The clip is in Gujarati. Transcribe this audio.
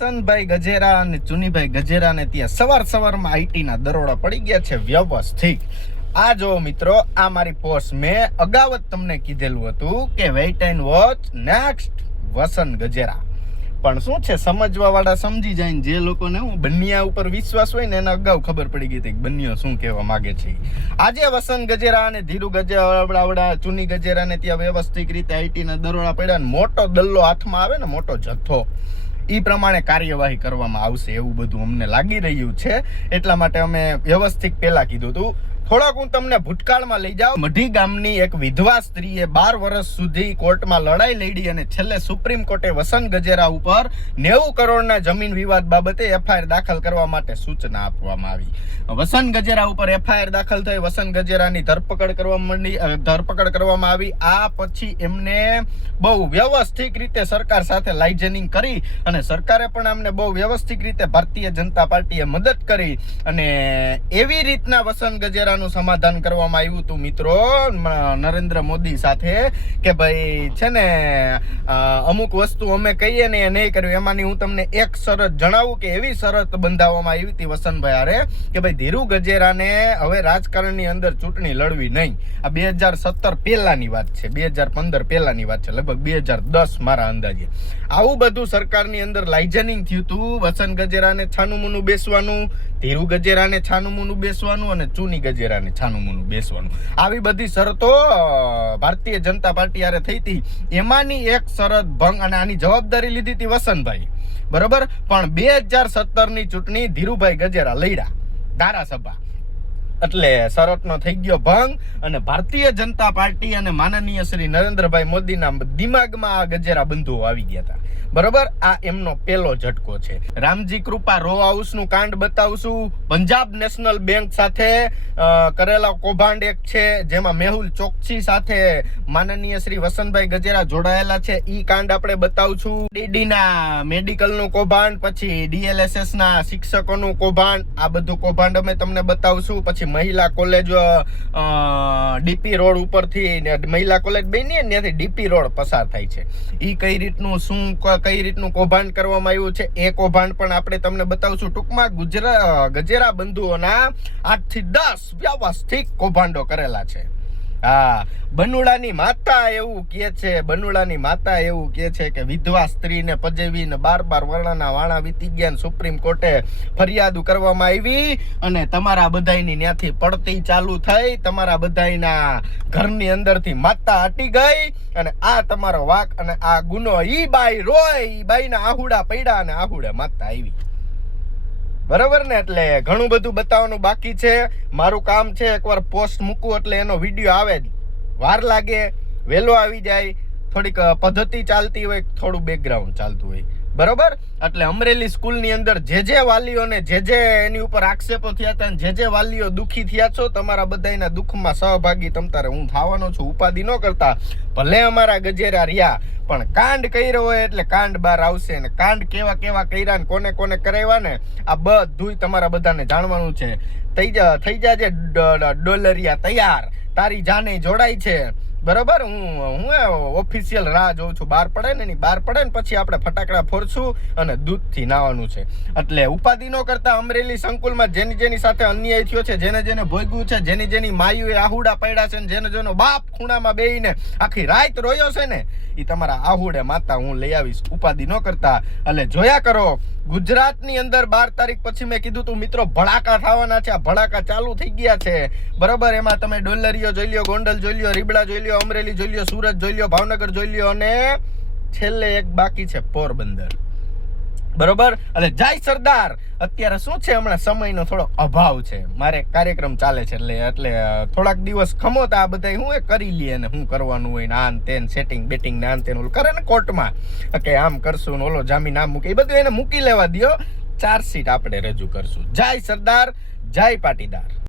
વસંતભાઈ ગજેરા અને ચુનીભાઈ ગજેરાને ત્યાં સવારમાં આઈટીના દરોડા પડી ગયા છે વ્યવસ્થિત. આ જો મિત્રો, આ મારી પોસ્ટ મેં અગાઉ જ તમને કીધેલું હતું કે વેઇટ એન્ડ વોચ નેક્સ્ટ વસંત ગજેરા. પણ શું છે, સમજવા વાળા સમજી જાય ને જે લોકોને હું બન્યા ઉપર વિશ્વાસ હોય ને એને અગાઉ ખબર પડી ગઈ હતી કે બન્યો શું કહેવા માંગે છે. આજે વસંત ગજેરા અને ધીરુ ગજેરા ચુની ગજેરાને ત્યાં વ્યવસ્થિત રીતે આઈટીના દરોડા પડ્યા ને મોટો દલ્લો હાથમાં આવે ને મોટો જથ્થો, એ પ્રમાણે કાર્યવાહી કરવામાં આવશે એવું બધું અમને લાગી રહ્યું છે. એટલા માટે અમે વ્યવસ્થિત પહેલા કીધું હતું. થોડાક હું તમને ભૂતકાળમાં લઈ જાઉં. મઢી ગામની એક વિધવા સ્ત્રીએ 12 વર્ષ સુધી કોર્ટમાં લડાઈ લડી અને છેલ્લે સુપ્રીમ કોર્ટે વસંત ગજેરા ઉપર 90 કરોડના જમીન વિવાદ બાબતે એફઆઈઆર દાખલ કરવા માટે સૂચના આપવામાં આવી. વસંત ગજેરા ઉપર એફઆઈઆર દાખલ થઈ, વસંત ગજેરાની ધરપકડ કરવામાં આવી. આ પછી એમને બહુ વ્યવસ્થિત રીતે સરકાર સાથે લાઇઝનિંગ કરી અને સરકારે પણ અમને બહુ વ્યવસ્થિત રીતે ભારતીય જનતા પાર્ટીએ મદદ કરી અને એવી રીતના વસંત ગજેરા સમાધાન કરવામાં આવ્યું હતું મિત્રો નરેન્દ્ર મોદી સાથે કે ભાઈ છે ને અમુક વસ્તુ અમે કહીએ ને એ નહીં કર્યું. એમાંની હું તમને એક શરત જણાવું કે એવી શરત બંધાવવામાં આવી હતી વસંતભાઈ હારે કે ભાઈ ધીરુ ગજેરાને હવે રાજકારણની અંદર ચૂંટણી લડવી નહીં. આ 2017 પહેલાની વાત છે, 2015 પહેલાની વાત છે, લગભગ 2010 મારા અંદાજે. આવું બધું સરકારની અંદર લાઇઝનિંગ થયું હતું. વસંત ગજેરાને છાનુમુનું બેસવાનું, ધીરુ ગજેરાને છાનુમુનું બેસવાનું અને ચુની ગજેરાને છાનુમુનું બેસવાનું. આવી બધી શરતો ભારતીય જનતા પાર્ટી હારે થઈ હતી. એમાંની એક શરત ભંગ અને આની જવાબદારી લીધી હતી વસંતભાઈ, બરોબર. પણ 2017 ની ચૂંટણી ધીરુભાઈ ગજેરા લડ્યા ધારાસભા, એટલે શરતનો થઈ ગયો ભંગ અને ભારતીય જનતા પાર્ટી અને માનનીય શ્રી નરેન્દ્રભાઈ મોદીના દિમાગમાં આ ગજેરા બંધુઓ આવી ગયા હતા, બરોબર. આ એમનો પહેલો ઝટકો છે. રામજી કૃપા રો હાઉસનું કાંડ બતાવશું. પંજાબ નેશનલ બેંક સાથે કરેલા કૌભાંડ એક છે જેમાં મેહુલ ચોકસી સાથે માનનીય શ્રી વસંતભાઈ ગજેરા જોડાયેલા છે, ઈ કાંડ આપણે બતાવશું. ડીડીના મેડિકલનું કૌભાંડ, પછી ડીએલએસએસ ના શિક્ષકોનું કૌભાંડ, આ બધું કૌભાંડ અમે તમને બતાવશું. પછી મહિલા કોલેજ ડીપી રોડ ઉપરથી મહિલા કોલેજ બની ને ત્યાંથી ડીપી રોડ પસાર થાય છે, ઈ કઈ રીતનું શું કઈ રીતનું કૌભાંડ કરવામાં આવ્યું છે એ કૌભાંડ પણ આપણે તમને બતાવશું. ટૂંકમાં ગજેરા બંધુઓના 8 થી 10 વ્યવસ્થિત કૌભાંડો કરેલા છે. હા, બનુડાની માતા એવું કહે છે, બનુડાની માતા એવું કહે છે કે વિધવા સ્ત્રીને પજેવીને 12 વર્ણના વાણા વીતી ગયા. સુપ્રીમ કોર્ટે ફરિયાદ કરવામાં આવી અને તમારા બધાની ત્યાંથી પડતી ચાલુ થઈ, તમારા બધાના ઘરની અંદરથી માતા હટી ગઈ અને આ તમારો વાક અને આ ગુનો. ઈ બાઈ રોય, ઈ બાઈના આહુડા પડ્યા અને આહુડા માતા આવી, બરોબર ને. એટલે ઘણું બધું બતાવવાનું બાકી છે. મારું કામ છે એકવાર પોસ્ટ મૂકું એટલે એનો વિડીયો આવે જ, વાર લાગે, વહેલો આવી જાય. થોડીક પદ્ધતિ ચાલતી હોય, થોડું બેકગ્રાઉન્ડ ચાલતું હોય, બરોબર. એટલે અમરેલી સ્કૂલની અંદર જે વાલીઓને જે એની ઉપર આક્ષેપો થયા હતા, જે વાલીઓ દુઃખી થયા છો, તમારા બધાના દુઃખમાં સહભાગી તમતારે હું થવાનો છું. ઉપાધિ ન કરતા, ભલે અમારા ગજેરા રહ્યા પણ કાંડ કર્યો હોય એટલે કાંડ બહાર આવશે. ને કાંડ કેવા કર્યા ને કોને કરાવ્યા ને આ બધું તમારા બધાને જાણવાનું છે. થઈ જાજે ડોલરિયા તૈયાર, તારી જાને જોડાય છે, બરોબર. હું ઓફિશિયલ રાહ જોઉં છું. બહાર પડે ને પછી આપણે ફટાકડા ફોડશું અને દૂધથી નાવાનું છે. એટલે ઉપાધિ ન કરતા અમરેલી સંકુલમાં જેની સાથે અન્યાય થયો છે, જેને ભોગ્યું છે, જેની માયુએ આહુડા પડ્યા છે, જેનો બાપ ખૂણામાં બેહીને આખી રાત રોયો છે ને, એ તમારા આહુડે માતા હું લઈ આવીશ. ઉપાધિ ન કરતા. એટલે જોયા કરો, ગુજરાતની અંદર 12 તારીખ પછી મેં કીધું તું મિત્રો ભડાકા થવાના છે. આ ભડાકા ચાલુ થઈ ગયા છે, બરોબર. એમાં તમે ડોલરીઓ જોઈ લ્યો, ગોંડલ જોઈ લ્યો, રીબડા જોઈ લ્યો, અમરેલી જોઈ લ્યો, સુરત જોઈ લ્યો, ભાવનગર જોઈ લ્યો અને છેલ્લે એક બાકી છે પોરબંદર, બરોબર. એટલે જય સરદાર. અત્યારે શું છે, હમણાં સમયનો થોડો અભાવ છે, મારે કાર્યક્રમ ચાલે છે એટલે થોડાક દિવસ ખમો તો આ બધા હું કરી લઈએ ને શું કરવાનું હોય ને આન તેન સેટિંગ બેટિંગ ને આન તેન ઓલું કરે ને કોર્ટમાં કે આમ કરશું ને ઓલો જામીન આમ મૂકે, એ બધું એને મૂકી લેવા દો. ચાર્જશીટ આપણે રજૂ કરશું. જય સરદાર, જય પાટીદાર.